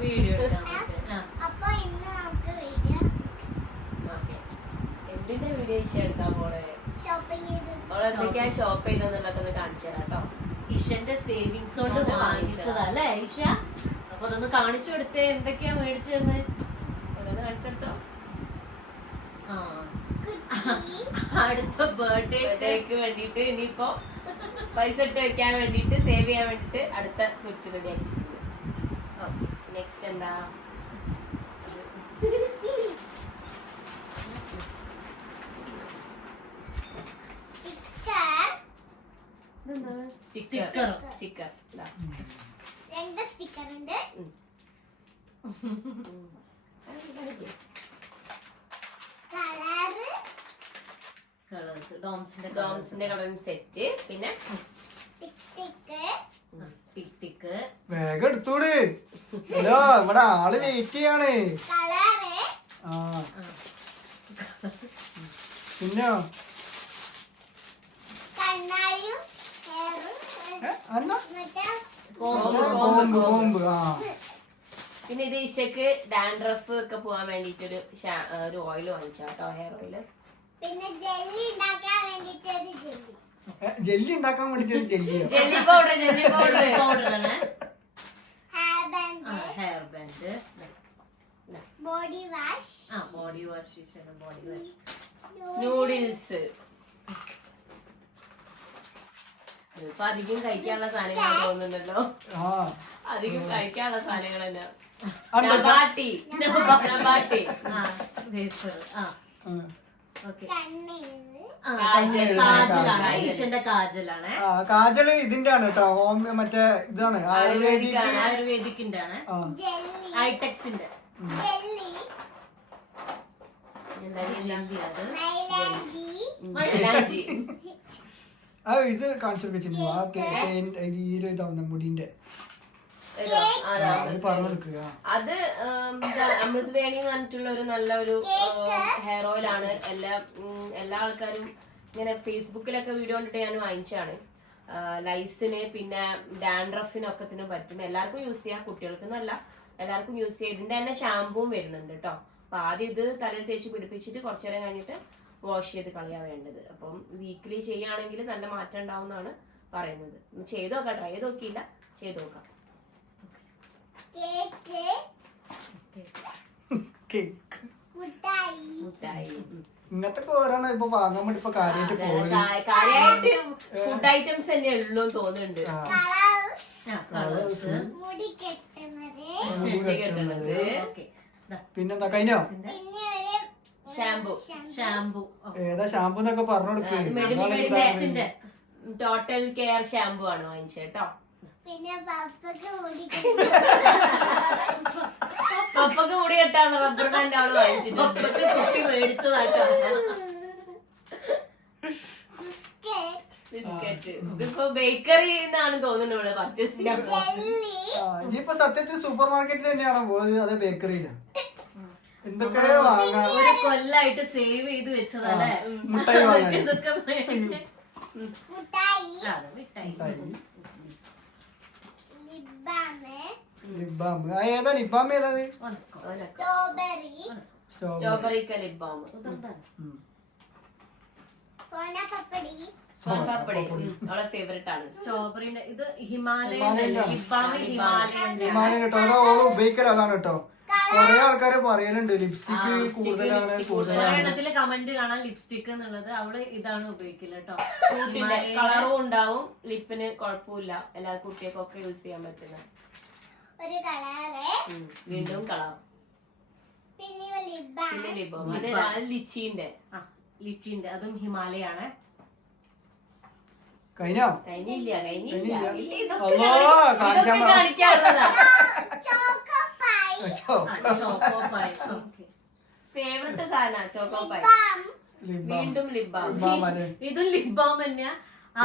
Video okay. എന്തിന്റെ video Isha എടുക്കാൻ പോണേ? എന്തൊക്കെയാ ഷോപ്പ് ചെയ്തെന്നുള്ളതൊക്കെ ഒന്ന് കാണിച്ചു തരാം കേട്ടോ ഇഷന്റെ സേവിങ്സ് കൊണ്ട് വാങ്ങിച്ചതല്ലേ വാങ്ങിച്ചതാ അല്ലേ ഇഷ അപ്പൊ അതൊന്ന് കാണിച്ചു കൊടുത്തേ എന്തൊക്കെയാ മേടിച്ചതെന്ന്? ഓരോന്ന് കാണിച്ചെടുത്തോ ആ. കുറ്റി. അടുത്ത ബർത്ത്ഡേ ബർത്ത്ഡേക്ക് വേണ്ടിട്ട് ഇനിയിപ്പോ പൈസ ഇട്ട് വെക്കാൻ വേണ്ടിട്ട് സേവ് ചെയ്യാൻ വേണ്ടിട്ട് അടുത്ത കുറിച്ച് റെഡി ആക്കിയിട്ടുണ്ട് നെക്സ്റ്റ് എന്താ? സ്റ്റിക്കർ സ്റ്റിക്കർ രണ്ട് സ്റ്റിക്കർ ഉണ്ട്. കളേഴ്സ് ഡോംസിന്റെ ഡോംസിന്റെ കളറിന് സെറ്റ് പിന്നെ? ടിക് ടിക്ക് ടിക് ടിക്ക് വേഗം എടുത്തൂട്. ഹലോ ഇവിടെ ആൾ വെയിറ്റ് ചെയ്യാണ്. ആ. പിന്നോ പിന്നെ ഇത് ഇഷക്ക് ഡാൻഡ്രഫ് ഒക്കെ പോവാൻ വേണ്ടിട്ടൊരു ഒരു ഒരു ഓയിൽ വാങ്ങിച്ചാ കേട്ടോ ഹെയർ ഓയിൽ പിന്നെ ജെല്ലി ഉണ്ടാക്കാൻ വേണ്ടിട്ട് ഒരു ജെല്ലി ജെല്ലി ഉണ്ടാക്കാൻ വേണ്ടിട്ട് ഒരു ജെല്ലിയോ? Jelly powder jelly powder powder ആണ് hair band hair band body wash ആ body wash body wash noodles ഇപ്പൊ അധികം കഴിക്കാനുള്ള സാധനങ്ങൾ തോന്നുന്നുണ്ടല്ലോ. അധികം കഴിക്കാനുള്ള സാധനങ്ങൾ തന്നെ നബാട്ടി നബാട്ടി ആ. ഓക്കെ. കാജലാണ് ആ കാജൽ ഇതിന്റെ ആണ് കേട്ടോ ഹോം മറ്റേ ഇതാണ് ആയുർവേദിക് ആയുർവേദിക് ആയുർവേദിക്കിന്റെ ആണ് ആ അത്? മൈലാഞ്ചി. ആ ഇത് കാണിച്ചു വെച്ചിരുന്നു. ആ ഈ ഒരു ഇതാവുന്ന മുടിന്റെ? അതാ. അത് പറഞ്ഞു കൊടുക്കുക അത് ഉം, അമൃത് വേണി എന്ന് പറഞ്ഞിട്ടുള്ള ഒരു നല്ലൊരു ഹെയർ ഓയിൽ ആണ്. എല്ലാ എല്ലാ ആൾക്കാരും ഇങ്ങനെ ഫേസ്ബുക്കിലൊക്കെ വീഡിയോ കണ്ടിട്ട് ഞാൻ വാങ്ങിച്ചാണ് ലൈസിന് പിന്നെ ഡാൻഡ്രഫിനൊക്കെ ഇതിനും പറ്റും എല്ലാവർക്കും യൂസ് ചെയ്യാം കുട്ടികൾക്ക് നല്ല എല്ലാവർക്കും യൂസ് ചെയ്യാം. ഇതിന്റെ തന്നെ ഷാമ്പൂവും വരുന്നുണ്ട് കേട്ടോ അപ്പൊ ആദ്യം ഇത് തലയിൽ തേച്ച് പിടിപ്പിച്ചിട്ട് കുറച്ചു നേരം കഴിഞ്ഞിട്ട് വാഷ് ചെയ്ത് കളയാൻ വേണ്ടത്. അപ്പം വീക്കിലി ചെയ്യുകയാണെങ്കിൽ നല്ല മാറ്റം ഉണ്ടാവും എന്നാണ് പറയുന്നത് ചെയ്ത് നോക്കാം ട്രൈ ചെയ്ത് നോക്കിയില്ല. ചെയ്ത് നോക്കാം. കേക്ക്. കേക്ക്. മുട്ടായി. മുട്ടായി. ഇങ്ങനത്തെ ഓരോന്ന് ഇപ്പൊ വാങ്ങാൻ വേണ്ടി ഇപ്പൊ കാര്യമായിട്ട് കാര്യായിട്ട് ഫുഡ് ഐറ്റംസ് തന്നെ ഉള്ളൂ തോന്നുന്നുണ്ട്. ആ. കളേഴ്സ് കളേഴ്സ് മുടി കെട്ടുന്നത്. മുടി കെട്ടുന്നത്. ഓക്കെ. പിന്നെന്താ കഴിഞ്ഞോ? പിന്നെ? ഒരു ഷാമ്പു ഷാംപൂ. ഏതാ ഷാമ്പൂന്നൊക്കെ പറഞ്ഞു കൊടുക്ക്. മെഡിമിക്സിന്റെ ടോട്ടൽ കെയർ ഷാമ്പു ആണ് വാങ്ങിച്ചത് കേട്ടോ. പിന്നെ പപ്പക്ക് മുടി പപ്പൊക്കെ കെട്ടാണ് റബ്ബർ ബാൻഡ് അവൾ വാങ്ങിച്ചിട്ടുണ്ട്. കുട്ടി മേടിച്ചതാട്ടോ. ബിസ്ക്കറ്റ്. ഇതിപ്പോ ബേക്കറി എന്നാണ് തോന്നുന്നത് ഇവിടെ പർച്ചേസ് പോകുന്നത്. ഇനിയിപ്പോ സത്യത്തിൽ സൂപ്പർ മാർക്കറ്റിൽ തന്നെയാണോ പോയത് അതെ ബേക്കറിയിലാണ് എന്തൊക്കെ വാങ്ങാൻ ഒരു കൊല്ലായിട്ട് സേവ് ചെയ്ത് വെച്ചതല്ലേ? ഇതൊക്കെ അത് മിഠായി. ലിബാം ഏതാ? Lip balm ഉണക്കം. Strawberry lip balm. Favourite ആണ്. സ്ട്രോബെറിന്റെ ഇത് ഹിമാലയൻ ഹിമാലയൻ ഹിമാലയൻ ഹിമാലയൻ കേട്ടോ. ഓൾ ഉപയോഗിക്കൽ അതാണ് കേട്ടോ. കൊറേ ആൾക്കാര് പറയലുണ്ട് ലിപ്സ്റ്റിക് കൂടുതലാണ് കൂടുതലാണ്. കമന്റ് കാണാൻ ലിപ്സ്റ്റിക് എന്നുള്ളത് അവൾ ഇതാണ് ഉപയോഗിക്കില്ല കേട്ടോ കളറും ഉണ്ടാവും ലിപ്പിന് കുഴപ്പമില്ല. എല്ലാ കുട്ടികൾക്കൊക്കെ യൂസ് ചെയ്യാൻ പറ്റുന്ന. ഒരു കളറ് വീണ്ടും കളർ പിന്നെ ലിബം. അത് ലിച്ചിന്റെ. ആ ലിച്ചിന്റെ. അതും ഹിമാലയാണ്. കഴിഞ്ഞോ? കഴിഞ്ഞില്ല കഴിഞ്ഞില്ല. ഇതൊക്കെ കാണിക്കാറുള്ളതാ. Choco pie okay. ഫേവററ്റ് സാധന ചോക്കോ പൈ വീണ്ടും ലിബാം. ഇതും ലിബാം തന്നെയാ. ആ,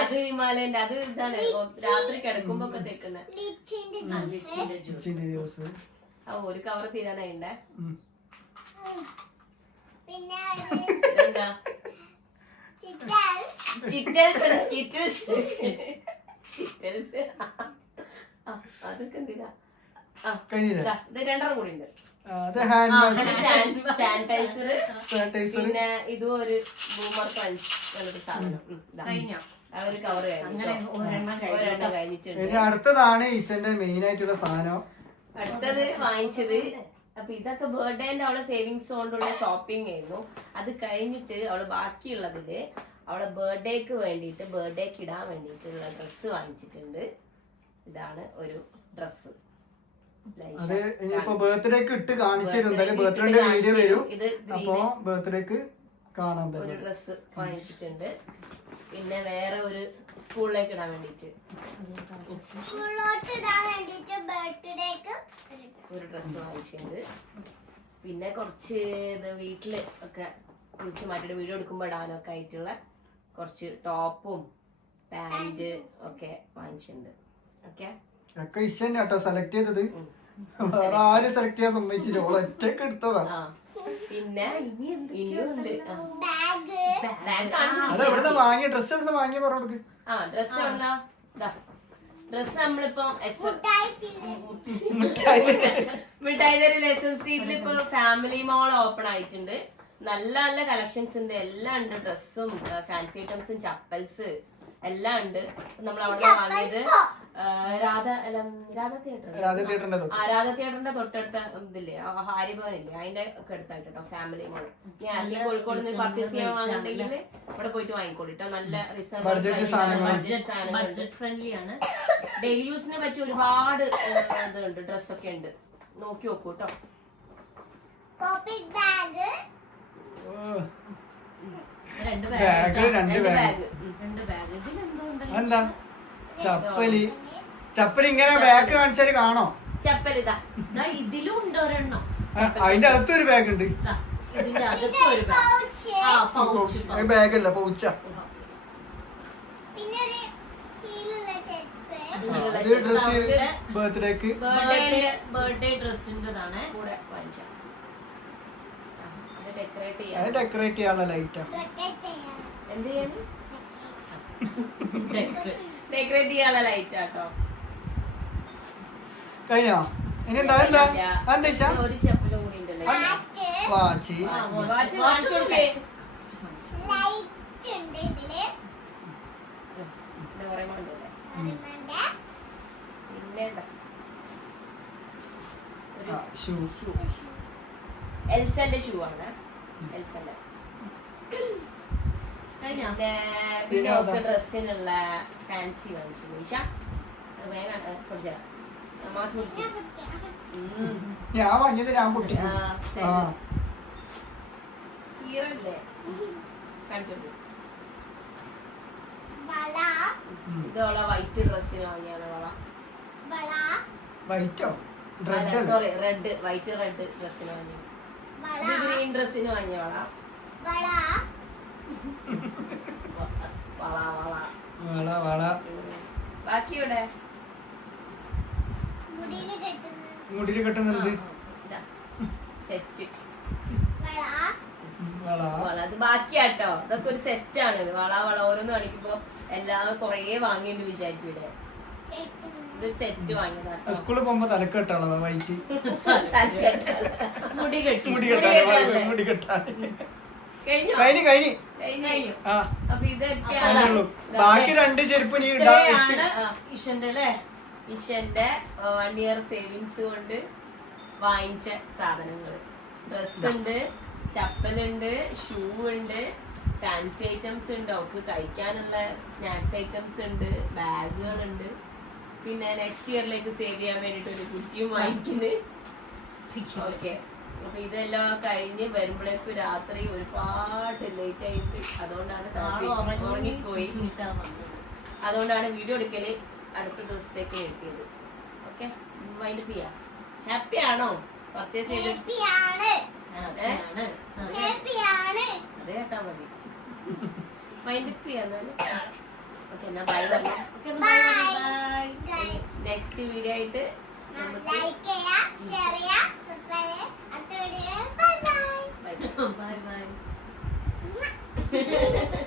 അത് ഹിമാലയന്റെ. അത് ഇതാണ്. രാത്രി കിടക്കുമ്പോ ഒക്കെ തേക്കുന്ന. ലിച്ചിന്റെ ആ, ജ്യൂസ്. ആ ഒരു കവർ തീരാനായിണ്ടേ. പിന്നെ എന്താ ചിറ്റൽസ് ചിറ്റൽസ് ചിറ്റൽസ് ആ അതൊക്കെ എന്തിനാ? കഴിഞ്ഞില്ലേ? ദാ, ഇത് രണ്ടെണ്ണം കൂടി ഉണ്ട്. അത് ഹാൻഡ് വാഷ് സാനിറ്റൈസർ സാനിറ്റൈസർ പിന്നെ ഇതും ഒരു ബൂമർ പഞ്ച് നല്ലൊരു സാധനം. ഉം, ദാ. ഒരു കവർ അങ്ങനെ ഒരെണ്ണം കഴിഞ്ഞു കഴിഞ്ഞിട്ടുണ്ട്. ഇനി അടുത്തതാണ് ഈശന്റെ മെയിൻ ആയിട്ടുള്ള സാധനം. അടുത്തത് വാങ്ങിച്ചത്. അപ്പൊ ഇതൊക്കെ ബർത്ത്ഡേന്റെ അവളെ സേവിങ്സ് കൊണ്ടുള്ള ഷോപ്പിംഗ് ആയിരുന്നു. അത് കഴിഞ്ഞിട്ട് അവൾ ബാക്കിയുള്ളതിൽ അവളെ ബർത്ത്ഡേക്ക് വേണ്ടിയിട്ട് ബർത്ത്ഡേക്ക് ഇടാൻ വേണ്ടിയിട്ടുള്ള ഡ്രസ്സ് വാങ്ങിച്ചിട്ടുണ്ട്. ഇതാണ് ഒരു ഡ്രസ്സ് അത് ഇനിയിപ്പോ ബർത്ത്ഡേക്ക് ഇട്ട് കാണിച്ചു തരും. എന്തായാലും ബർത്ത്ഡേന്റെ വീഡിയോ വരും. അപ്പോ ബർത്ത്ഡേക്ക് കാണാൻ ഒരു ഡ്രസ്സ് വാങ്ങിച്ചിട്ടുണ്ട്. പിന്നെ വേറെ ഒരു സ്കൂളിലേക്ക് ഇടാൻ വേണ്ടിയിട്ട്. സ്കൂളിലോട്ട് ഇടാൻ വേണ്ടിട്ട് ബർത്ത്ഡേക്ക് ഒരു ഡ്രസ് വാങ്ങിച്ചിട്ടുണ്ട്. പിന്നെ കുറച്ച് ഇത് വീട്ടിൽ ഒക്കെ കുളിച്ച് മറ്റൊരു വീഡിയോ എടുക്കുമ്പോൾ ഇടാനൊക്കെ ആയിട്ടുള്ള കുറച്ച് ടോപ്പും പാന്റ് ഒക്കെ വാങ്ങിച്ചിട്ടുണ്ട്. ഓക്കെ ഒക്കെ കേട്ടോ സെലക്ട് ചെയ്തത്. വേറെ ആര് സെലക്ട് ചെയ്യാൻ സമ്മതിച്ചില്ല. ഓൾ ഒറ്റയ്ക്ക് എടുത്തതാ. പിന്നെ അത് എവിടുന്ന് വാങ്ങിയ? ഡ്രസ് എവിടുന്ന വാങ്ങിയ? പറഞ്ഞു കൊടുക്ക്. ആ ഡ്രസ് എവിടുന്നാ? ഡ്രസ് നമ്മളിപ്പോ എസ് മിഠായി തെരുവിൽ എസ് എം സ്ട്രീറ്റിൽ ഇപ്പൊ ഫാമിലി മോൾ ഓപ്പൺ ആയിട്ടുണ്ട്. നല്ല നല്ല കളക്ഷൻസ് ഉണ്ട്. എല്ലാം ഉണ്ട്. ഡ്രസ്സും ഫാൻസി ഐറ്റംസും ചപ്പൽസ് എല്ലാം ഉണ്ട്. നമ്മൾ അവിടെ വാങ്ങിയത്? രാധ രാധ തിയേറ്റർ രാധ തിയേറ്ററിന്റെ രാധ തൊട്ടടുത്ത ഇതില്ലേ ഹാരിഭവൻ ഇല്ലേ അതിന്റെ ഒക്കെ അടുത്തായിട്ട് കേട്ടോ ഫാമിലി മോൾ ഞാൻ അല്ലെങ്കിൽ കോഴിക്കോട് നിന്ന് പർച്ചേസ് ചെയ്യാൻ വാങ്ങുന്നുണ്ടെങ്കിൽ ഇവിടെ പോയിട്ട് വാങ്ങിക്കോളൂ നല്ല ബഡ്ജറ്റ് ഫ്രണ്ട്ലി ആണ് ഡെയിലി യൂസിനെ പറ്റി ഒരുപാട് ഇതുണ്ട് ഡ്രസ്സൊക്കെ ഉണ്ട്. നോക്കി നോക്കൂ കേട്ടോ പോപ്പിറ്റ് ബാഗ് ഓ, രണ്ട് ബാഗ് ബാഗ് രണ്ട് ബാഗ്. രണ്ട് ബാഗ്. ഇതിലെന്തോ എന്താ ചപ്പൽ. ചപ്പലി ഇങ്ങനെ ബാക്ക് കാണിച്ചാൽ കാണോ? ചപ്പൽ ഇതാ ഇതിലും ഉണ്ട് ഒരെണ്ണം. അതിന്റെ അകത്തൊരു ബാഗ് ഉണ്ട്. അകത്ത് ഒരു ബാഗ് പൗച്ച്. ബാഗ് അല്ല ഡ്രസ് ബർത്ത്ഡേക്ക് ബർത്ത്ഡേ ബർത്ത്ഡേ ഡ്രസ്സിന്റെതാണ് കൂടെ വാങ്ങിച്ച അത് ഡെക്കറേറ്റ് ചെയ്യാം. അത് ഡെക്കറേറ്റ് ചെയ്യാനുള്ള ലൈറ്റാ എന്ത് ചെയ്യാൻ? ഡെക്കറേറ്റ് ചെയ്യാനുള്ള ലൈറ്റ് ആട്ടോ കഴിഞ്ഞോ? ഇനി എന്താ? എന്താ? എന്താ ഒരു ഉണ്ടല്ലോ ബാറ്റ് വാച്ച്. വാച്ച്. കൊടുക്കേ. ലൈറ്റ് ഉണ്ട് ഇതിൽ. എൽസന്റെ ഷൂ ആണ്. എൽസന്റെ. പിന്നെ പിന്നെ ഒക്കെ ഡ്രസ്സിനുള്ള ഫാൻസി വാങ്ങിച്ചു. നിഷ അത് വേഗം കൊടുത്തരാം മാസം ഞാൻ വാങ്ങിയത് ഞാൻ പൊട്ടി. ആ ഹീറല്ലേ കാണിച്ചോളൂ. ഇതോളെ വൈറ്റ് ഡ്രസ്സിന് വാങ്ങിയാണ് വള. വൈറ്റോ red sorry red white red ഡ്രസ്സിന് വാങ്ങി ഗ്രീൻ ഡ്രസ്സിന് വാങ്ങിയ വള. വള മുടിയിൽ കെട്ടുന്നത്. സെറ്റ്. അത് ബാക്കിയാട്ടോ. ഇതൊക്കെ ഒരു സെറ്റ് ആണ് ഇത് വള വള. ഓരോന്ന് കാണിക്കുമ്പോ എല്ലാം കൊറേ വാങ്ങിയിട്ട് വിചാരിക്കും ഇവിടെ. സെറ്റ് സ്കൂളിൽ പോകുമ്പോ തലക്കെട്ടാണോ വൈറ്റ് മുടി കെട്ടി. മുടി കെട്ടാണ് മുടി കെട്ടാണ് കഴിഞ്ഞോ? കഴിഞ്ഞ് ബാക്കി രണ്ട് ചെരുപ്പ് നീ ഇടാ ഇഷന്റെ അല്ലേ? ഇഷന്റെ വൺ ഇയർ സേവിങ്സ് കൊണ്ട് വാങ്ങിച്ച സാധനങ്ങൾ ഡ്രസ് ഉണ്ട് ചപ്പലുണ്ട് ഷൂ ഉണ്ട് ഫാൻസി ഐറ്റംസ് ഉണ്ട്. അവർക്ക് കഴിക്കാനുള്ള സ്നാക്സ് ഐറ്റംസ് ഉണ്ട് ബാഗുകളുണ്ട്. പിന്നെ നെക്സ്റ്റ് ഇയറിലേക്ക് സേവ് ചെയ്യാൻ വേണ്ടിട്ട് ഒരു കുറ്റിയും വാങ്ങിക്കുന്നു. ഓക്കെ അപ്പൊ ഇതെല്ലാം കഴിഞ്ഞ് വരുമ്പോഴേക്കും രാത്രി ഒരുപാട് ലേറ്റ് ആയിട്ട് അതുകൊണ്ടാണ് ഉറങ്ങിപ്പോയി. അതുകൊണ്ടാണ് വീഡിയോ എടുക്കൽ അടുത്ത ദിവസത്തേക്ക് എത്തിയത് ഓക്കെ വൈൻഡപ്പ് ചെയ്യാം. ഹാപ്പി ആണോ? പർച്ചേസ് ചെയ്ത് അത് കേട്ടാ മതി. മൈൻഡ് ചെയ്യാം ഓക്കെ എന്നാ bye bye guys next video ആയിട്ട് നമുക്ക് ലൈക്ക് ചെയ്യാ ഷെയർ ചെയ്യാ സബ്സ്ക്രൈബ് Bye bye.